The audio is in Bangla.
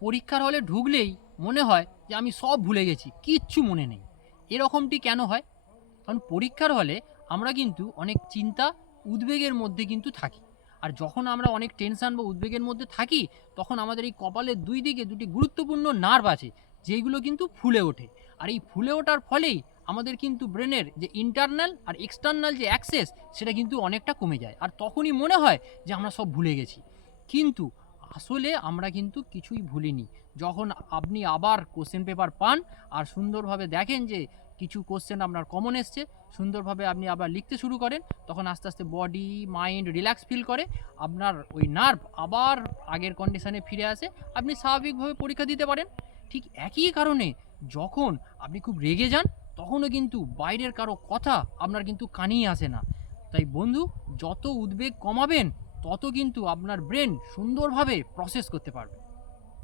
পরীক্ষার হলে ঢুকলেই মনে হয় যে আমি সব ভুলে গেছি, কিচ্ছু মনে নেই। এরকমটি কেন হয়? কারণ পরীক্ষার হলে আমরা কিন্তু অনেক চিন্তা, উদ্বেগের মধ্যে কিন্তু থাকি। আর যখন আমরা অনেক টেনশন বা উদ্বেগের মধ্যে থাকি, তখন আমাদের এই কপালের দুই দিকে দুটি গুরুত্বপূর্ণ নার্ভ আছে, যেইগুলো কিন্তু ফুলে ওঠে। আর এই ফুলে ওঠার ফলেই আমাদের কিন্তু ব্রেনের যে ইন্টারনাল আর এক্সটার্নাল যে অ্যাক্সেস সেটা কিন্তু অনেকটা কমে যায়। আর তখনই মনে হয় যে আমরা সব ভুলে গেছি। কিন্তু আসলে আমরা কিন্তু কিছুই ভুলিনি। যখন আপনি আবার কোশ্চেন পেপার পান আর সুন্দরভাবে দেখেন যে কিছু কোশ্চেন আপনার কমন এসছে, সুন্দরভাবে আপনি আবার লিখতে শুরু করেন, তখন আস্তে আস্তে বডি মাইন্ড রিল্যাক্স ফিল করে, আপনার ওই নার্ভ আবার আগের কন্ডিশনে ফিরে আসে, আপনি স্বাভাবিকভাবে পরীক্ষা দিতে পারেন। ঠিক একই কারণে যখন আপনি খুব রেগে যান, তখনও কিন্তু বাইরের কারও কথা আপনার কিন্তু কানেই আসে না। তাই বন্ধু, যত উদ্বেগ কমাবেন তত কিন্তু আপনার ব্রেন সুন্দরভাবে প্রসেস করতে পারবে।